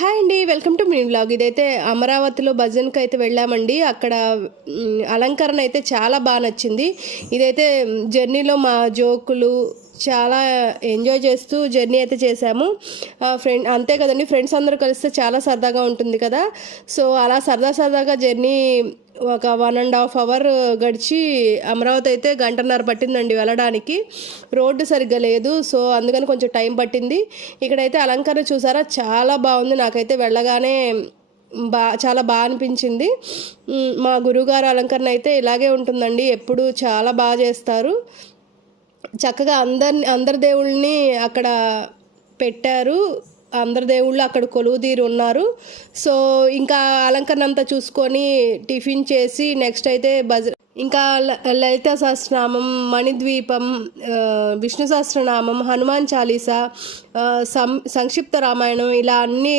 Hi అండి. Welcome to mini vlog. ఇదైతే అమరావతిలో భజన్కి అయితే వెళ్ళామండి. అక్కడ అలంకరణ అయితే చాలా బాగా నచ్చింది. ఇదైతే జర్నీలో మా జోకులు చాలా ఎంజాయ్ చేస్తూ జర్నీ అయితే చేశాము. అంతే కదండి, ఫ్రెండ్స్ అందరూ కలిస్తే చాలా సరదాగా ఉంటుంది కదా. సో అలా సరదాగా జర్నీ ఒక 1.5 అవర్ గడిచి అమరావతి అయితే గంటన్నర పట్టిందండి వెళ్ళడానికి. రోడ్డు సరిగ్గా లేదు, సో అందుకని కొంచెం టైం పట్టింది. ఇక్కడైతే అలంకరణ చూసారా, చాలా బాగుంది. నాకైతే వెళ్ళగానే చాలా బాగా అనిపించింది. మా గురువుగారు అలంకరణ అయితే ఇలాగే ఉంటుందండి, ఎప్పుడు చాలా బాగా చేస్తారు. చక్కగా అందరి దేవుళ్ళని అక్కడ పెట్టారు. అందరి దేవుళ్ళు అక్కడ కొలువుదీరి ఉన్నారు. సో ఇంకా అలంకరణ అంతా చూసుకొని టిఫిన్ చేసి నెక్స్ట్ అయితే ఇంకా లలిత సహస్రనామం, మణిద్వీపం, విష్ణు సహస్రనామం, హనుమాన్ చాలీసా, సంక్షిప్త రామాయణం, ఇలా అన్నీ